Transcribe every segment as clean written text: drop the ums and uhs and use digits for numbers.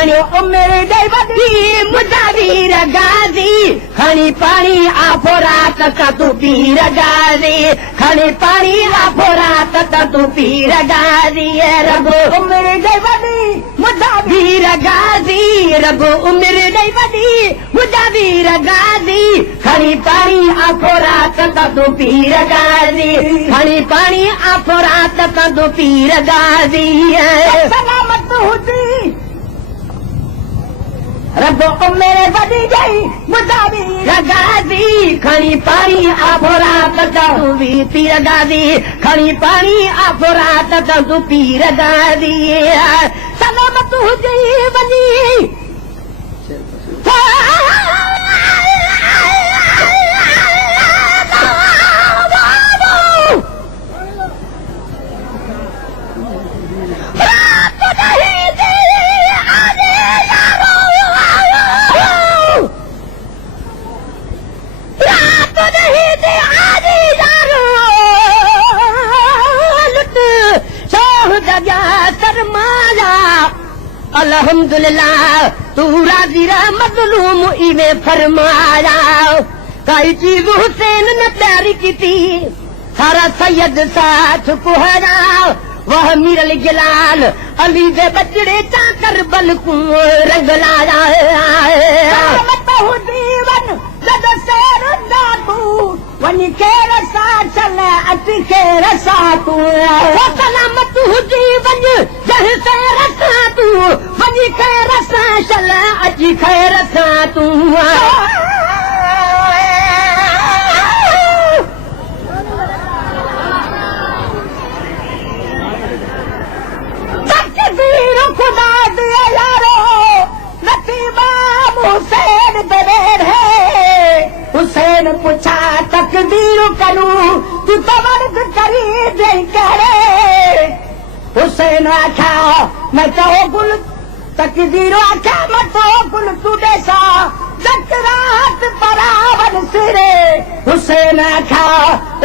खणियो उमिरि ॾेई वॾी मुंहिंजा वीर गाज़ी खणी पाणी आफो रात त तूं पीर गाज़ी खणी पाणी आफो रात त तूं पीर गाज़ी रब उमिरि ॾेई वॾी मुंहिंजा वीर गाज़ी रब उमिरि ॾेई वॾी मुंहिंजा वीर गाज़ी खणी पाणी आफो रात त तूं पीर गाज़ी खणी पाणी आफो रात त तूं पीर गाज़ी सलामत हुजी रब उमिरि वॾी ॾेई मुंहिंजा वीर गाज़ी खणी पाणी आफो रात त तूं पीर गाज़ी खणी पाणी आफो रात त तूं पीर गाज़ी सलामत हुजी वॾी अल्हम्दुलिल्लाह तू राज़ी रह मज़लूम इवे फरमाया काई चीज हुसैन ने प्यारी की थी सारा सैयद साथ कुहरा वह मीरल जलाल अली दे बचड़े चा करबल को रंग लाया मत हो जीवन जद शेर दातू वनी केर सा चले अति केर सा तू सलामत हो जीवन जह शेर सा तू वनी केर सा चले अति केर सा तू खुदा दिया यारो नसीबा हुसैन दलेर है हुसैन पूछा तकदीर करूं तू तवर्द करी दे करे हुसैन आखा मैं तो गुल तकदीर आखा मैं तो गुल तू देसा जकरात परावन सिरे हुसैन आखा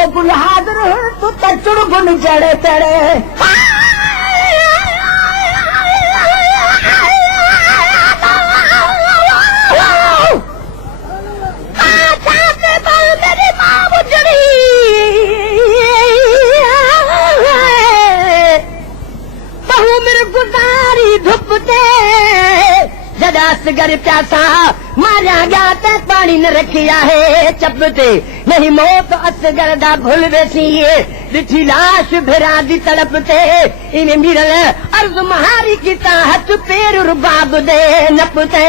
ओ गुल हाजिर तू तचुड़ गुल जड़े तेरे असगर प्यासा मारिया गया ते पानी न रखिया है चपते नहीं मौत असगर दा भूल वेसी ॾिठी लाश भिरा दी तड़पते इन मिरल अर्ज़ महारी किता हथ पैर रुबाब दे नपते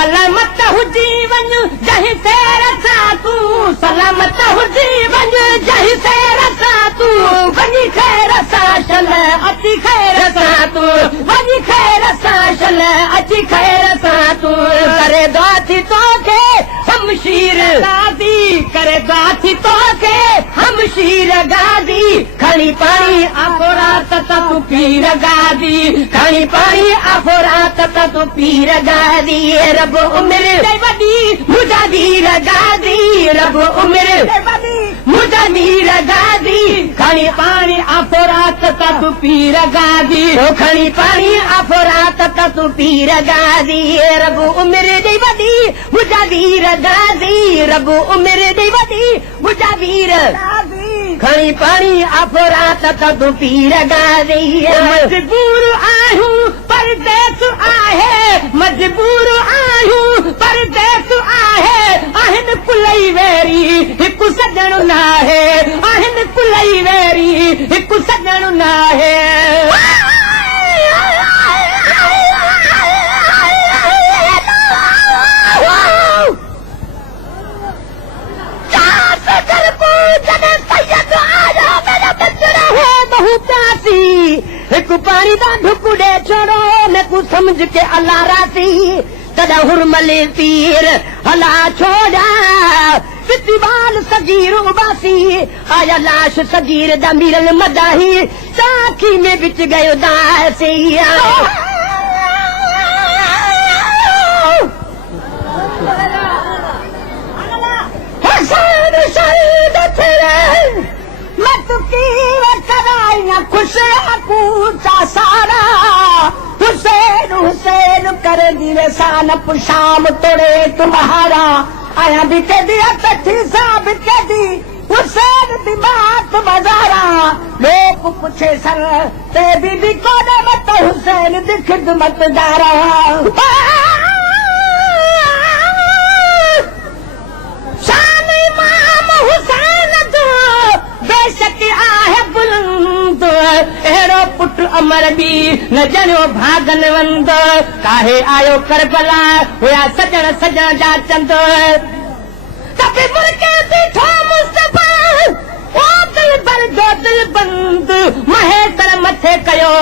सलामत हुजी वञ जहीं तेर सां तूं सलामत हुजी वञ जहीं तेर सां तूं वञी खैर सां चल अची खैर सां तूं वञी खैर सां चल अची खैर सां तूं करे दुआ थी तोखे हमशीर गाज़ी करे दुआ थी तोखे हमशीर गाज़ी खणी पाणी आफो रात त तूं पीर गाज़ी खणी पाणी आफो रात त तूं पीर गाज़ी रब उमिरि ॾेई वॾी मुंहिंजा वीर गाज़ी रब उमिरि ॾेई वॾी मुंहिंजा वीर गाज़ी खणी पाणी आफो रात त तूं पीर गाज़ी खणी पाणी आफो रात त तूं पीर गाज़ी रब उमिरि ॾेई वॾी मुंहिंजा वीर गाज़ी रब उमिरि ॾेई वॾी मुंहिंजा वीर खणी पाणी आफो रात त तूं पीर गाज़ी मजबूर आहियूं परदेस आहे मजबूर आहियूं परदेस आहे आहिनि कुलई वेरी हिकु सजण न आहे आहिनि कुलई वेरी हिकु सजण न आहे हिकु पाणी दा ढुकुड़े छोड़ो न को समझ के अल्लाह रासी तॾहिं हुरमले तीर हला छोड़ा पितिवाल सगीर उबासी आया लाश सगीर दा मीरल मदाही साखी में बिच गयो दासी हुसैन शहीद थिए मत की कराई न खुश कूचा सारा हुसैन हुसैन जो करे दिए सान पुशाम तोड़े तुम्हारा आया भी के दिया तथी साब के दी हुसैन दी बात बाजारा लोग पूछे सर ते बीबी कोने मत हुसैन दी खिदमत दारा शान इमाम हुसैन दो बेशक आहे बुलंद एड़ो पुट अमर भी न जणियो भागन वंद काहे आयो करबला हुआ सजण सजण जा चंद तबे मुर्के बीठो मुस्तफा ओ दिल बर जो दिल बंद महे तर मथे कयो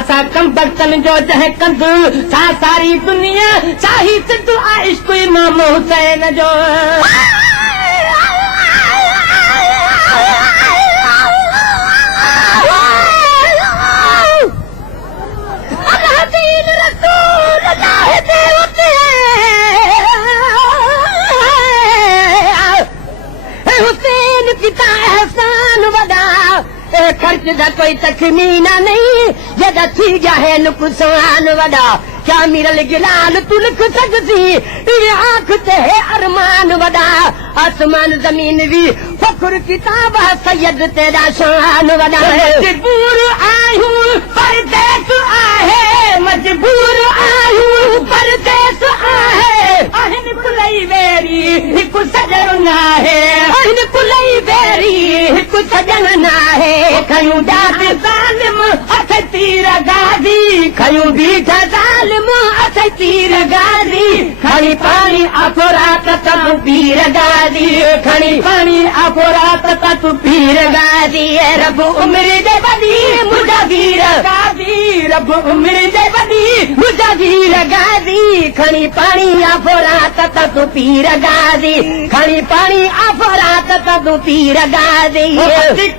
असा कम बर्तन जो जह कंद सा सारी दुनिया चाही सिद्धू इश्क इमाम हुसैन जो हुसैन पिता एहसान वदा खर्च दा कोई तखमीना नहीं जदा थी जाए नुकसान वदा क्या मिरल गिलाल तू लिख सकती आंख ते अरमान वदा आसमान जमीन भी फख्र किताब सैयद तेरा शान वदा मजबूर आयूं परदेस आहे मजबूर आयूं परदेस आहे अहन कुलई वेरी हिकु सजन नाहे अहन कुलई वेरी हिकु सजन नाहे खयूं डाक ज़ालिम अथ तीर गादी खयूं बीठ ज़ालिम अथ तीर गादी खणी पानी अफरात तब पीर गादी खणी पानी अफरात तब पीर गादी रब उम्र दे बदी मुझा वीर गादी रब उम्र दे बदी मुझा वीर गादी खणी पानी अफरात तब पीर गादी खणी पानी अफरात तब पीर गादी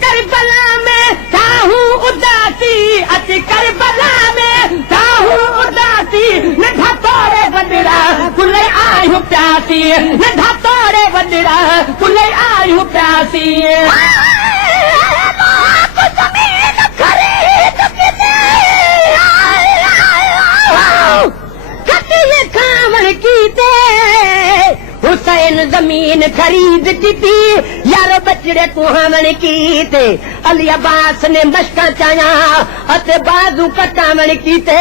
करबला में साहू उदासी अति करबला में साहू उदासी नठा तोरे बदरा कुले आयु प्यासी नठा तोरे बदरा कुले आयु प्यासी खावण कीते हुसैन जमीन खरीद की थी यारो बचड़े कुहावण कीते अली अब्बास ने मशका चाया अते बाजू कटावण कीते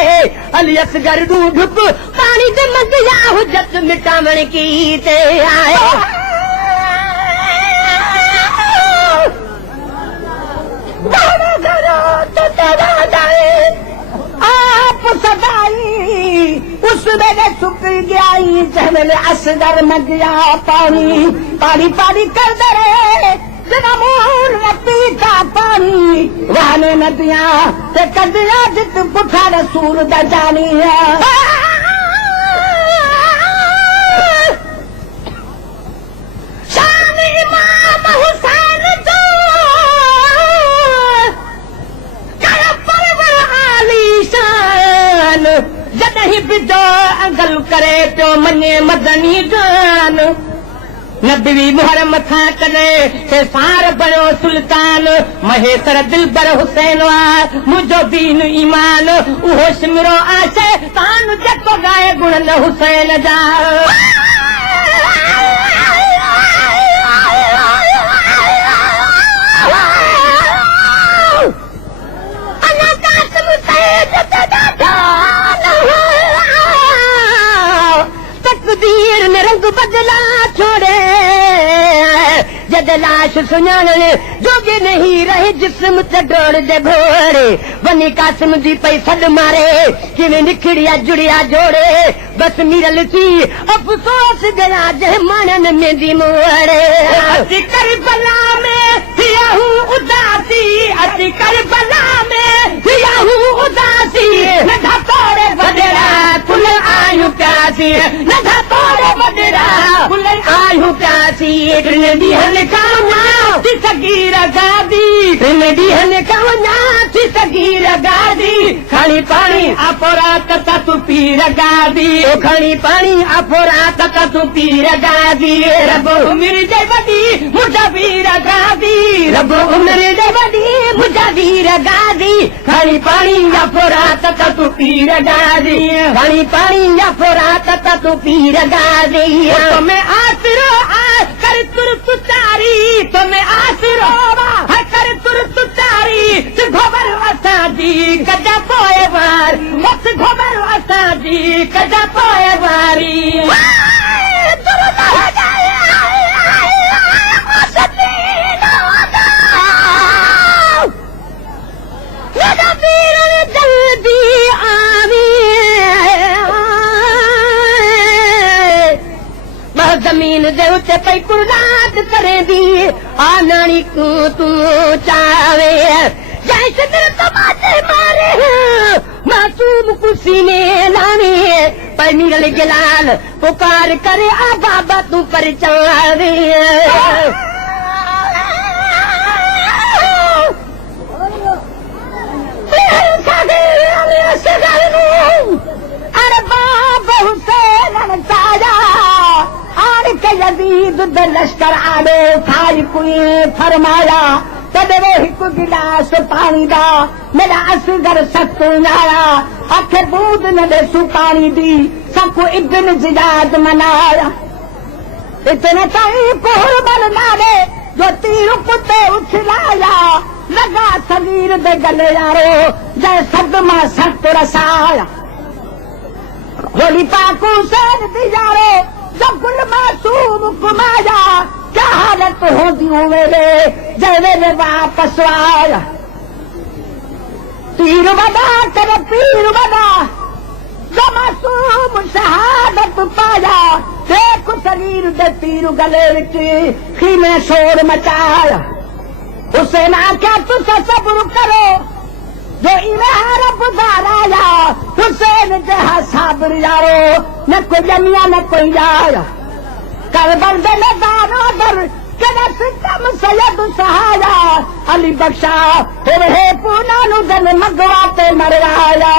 अली असगर ढूंढ पानी दे मंगिया हुज्जत मिटावण कीते आए आप सदाई उस वेले सुक गई जहले असगर मग गया पानी पानी पानी कर दे जना मूल पीता पानी वाने नदियां ते कदिया जित पुठा रसूल दा जानी है शान इमाम हुसैन दो जॾहिं बिदो अंगल करे पियो मञे मदनी जान नबी मुहर मथां करे सार बणियो सुल्तान महेसर दिलबर हुसैन वार मुंहिंजो दीन ईमान उहो सिमरो आशे तान जेको गाए गुणन हुसैन जा तकदीर ने रंग बदला छोड़े जद लाश सुञाणने जोगे नहीं रहे जिस्म ते डोड़ दे घोड़े वनी कासिम जी पई सॾ मारे किवें निखड़िया जुड़िया जोड़े बस मिरल थी अफ़सोस गया जंहिं माण्हुनि में दी मोड़े अची करबला में थिया हूं उदासी अची करबला में थिया हूं उदासी नंढा तोड़े वॾेरा कुल आयूं प्यासी नंढा तोड़े वॾेरा कुल आयूं प्यासी टिन ॾींहंनि खां वञा थी सगीर गादी टिन ॾींहंनि खां वञा थी सगीर गादी खणी पाणी अपोरात त तूं पीर गादी खणी पाणी अपोरात त तूं पीर गादी रब उमिरि जे वॾी मुंहिंजा वीर गादी रब उमिरि जे वॾी मुंहिंजा वीर गादी खणी पानी या फोरा तता तू पीर गादी खणी पानी या फोरा तता तू पीर गादी तुम्हें आसरो कर तुर तुतारी तुम्हें आसरो कर तुर तुतारी घोबर असांजी कदा पोए वार मत घोबर असांजी कदा पोए वारी जल्दी आवी बस जमीन दे उते पई कुर्बान करे दी आनानी को तू चावे जैसे तेरे तमाचे मारे मासूम कुसी ने लावे पर मिरल जलाल पुकार करे आ बाबा तू पर चावे अरे बाबा हुसैन साजा आर के यजीद दे लश्कर आवे थाई कोई फरमाया तदे हिक गिलास पानी दा मेरा असगर सत्तू आया आखे बूंद न दे सु पानी दी सबको इब्न जियाद मनाया इतने ताई कुर्बान नारे जो तीर कुत्ते उछलाया लगा समीर दे गले यारो जय सदमा सख्त रसाया होली पाकू सैन दी यारो जो गुल मासूम कुमाया क्या हालत होती हूँ मेरे जय मेरे वापस आया तीर बना तेरे पीर बना जो मासूम शहादत पाया देख शरीर दे तीर गले विच खीने शोर मचाया हुसैन आख्या तुसा सब्र करो जो इन्हें रब दाराया हुसैन जहा साबर यारो न कोई जमिया न कोई जाया कर बंदे ने दानो दर कदा सितम सैयद सहाया अली बख्शा फिर है पूना नु दन मगवाते मरवाया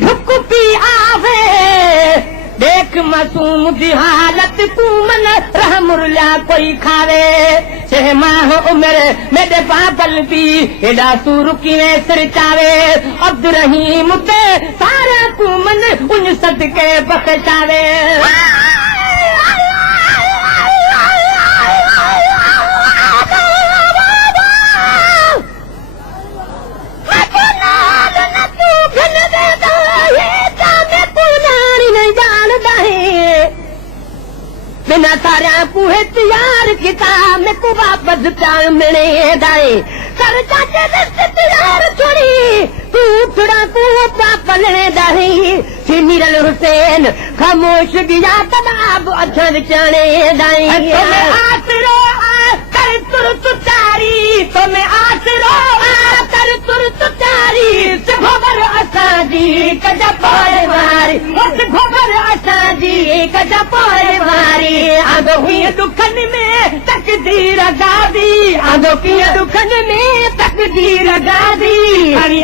ढुक पी आवे देख मासूम दी हालत तू मन रहमुरला कोई खावे 6 माह उम्र मेरे पागल भी एडा तू रुकिए सिर चावे अब्द रहीम ते सारा तू मन उन सदके बख्शावे बिना सारा पूहे तैयार किताब में को वापस चाल मिले दाए कर चाचे दस्त तैयार छोड़ी तू थोड़ा को पापले दाई सिमिरल हुसैन खामोश गया तनाब अच्छा विचारे दाई तुम्हें आसरो कर तुर तुतारी तुम्हें आसरो कर तुर तुतारी से खबर असांजी कदा पाए वारी उस खबर असांजी कदा पाए वारी आगो ही दुखन में तकदीर गादी आगो की दुखन में तकदीर गादी खड़ी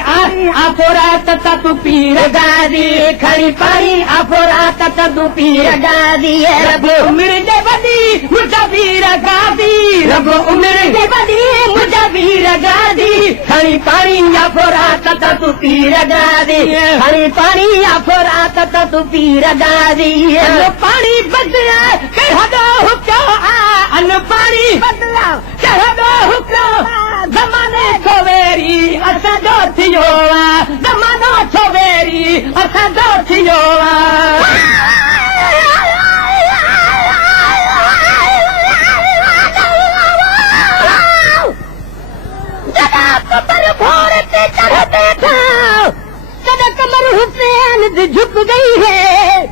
आफोरा तता तू पीर गादी खड़ी पाई आफोरा तता तू पीर गादी रब उम्र दे बदी मुझा वीर गादी रब उम्र दे बदी मुझा वीर गादी खड़ी पानी आफोरा तता तू पीर गादी खड़ी पानी आफोरा तता तू पीर गादी पानी बदला कह दो हुक्म अन पानी बदला कह दो हुक्म जमाने छोवेरी असा दो थियोवा जमानो छोवेरी असा दो थियोवा कमर भोर पे चढ़ते था कद कमर हुसैन झुक गई है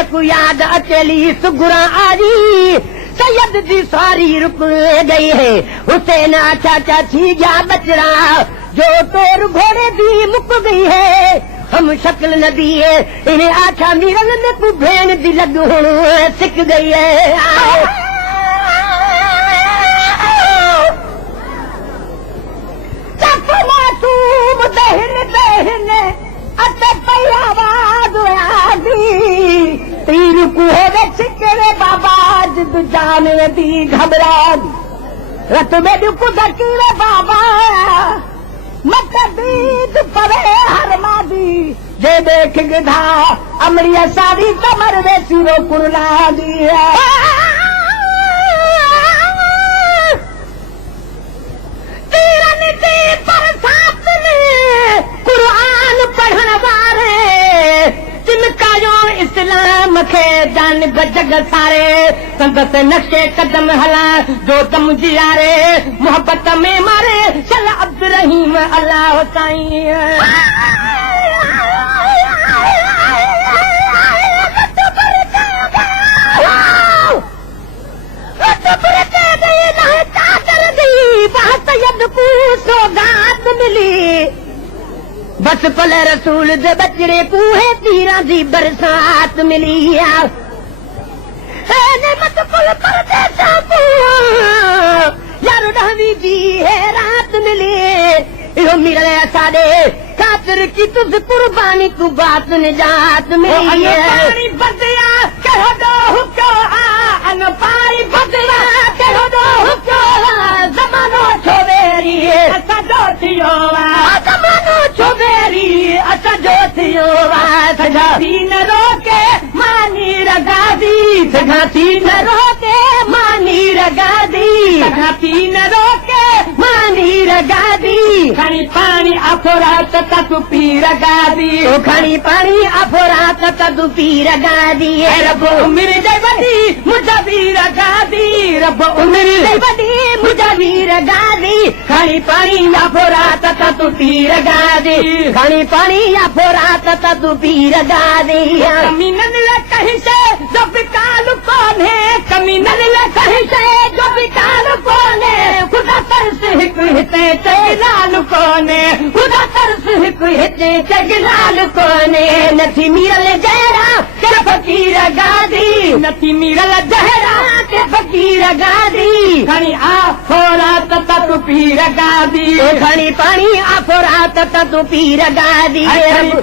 एक याद अकेली सुगुरा आजी सैयद जी सारी रुक गई है हुसैन आचा चाची जा बच रहा जो तोर घोड़े भी मुक गई है हम शक्ल न दिए इन्हें आचा मिरल में तू भेन दी लग सिक गई है मासूम दहन दहन अत पई आवाज तू जाने दी घबरा रत में दुख दकीरे बाबा मत बीत पवे हर मादी जे देख गिधा अमरिया सारी कमर वे सिरो कुरला दी तीरन दी बरसात में कुरान पढ़ण वारे चिमकायो इस्लाम खे जान जग सारे संदस नक्शे कदम हला जो तम जियारे मोहब्बत में मारे चल अब्दुल रहीम अल्लाह साईं सौगात मिली बस पल रसूल दे बचड़े कूहे तीरा दी बरसात मिली मत पुल परदेसा यार ॾहवीं दी है रात मिली इहो मिल साडे खातिर की तुझ कुर्बानी तू बात निजात मिली बदिया कहो दो हुक्को अन पारी बदिया कहो दो हुक्को ज़मानो छोवेरी असा जो थियो ज़मानो छोवेरी असा जो थियो सजा थी न रोके मानी रगादी सजा थी न रोके मानी रगादी सजा थी न रोके मानी रगादी खणी पानी अफोरात तू पी रगादी खणी पानी अफोरात तू पी रगादी रब उमिर दे वडी मुझा भी रगादी रब उमिर दे वडी मुझा भी रगादी खणी पानी अफोरात तू पी रगादी खणी पानी अफोरात तू पी रगादी कमी न मिले कहीं से जो बिकाल कोने कमी न मिले कहीं से जो बिकाल कोने खुदा तरस हिकु हिते चगलाल कोने खुदा तरस हिकु हिते चगलाल कोने नथी मीरल जहरा के फकीर गादी नथी मीरल जहरा के फकीर गादी खणी आफोरात तू पीर गादी खणी पानी आफोरात तू पीर गादी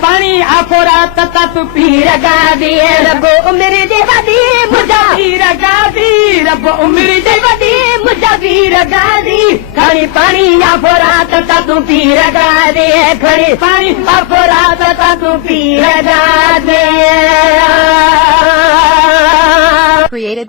पानी आफोरात तू पीर गादी रब उमिर दे वडी मुझा पीर गादी रब उमिर दे वडी मुझा पीर गादी खणी पानी आफोरात तू पीर गादी खणी पानी आफोरात तू पीर गादी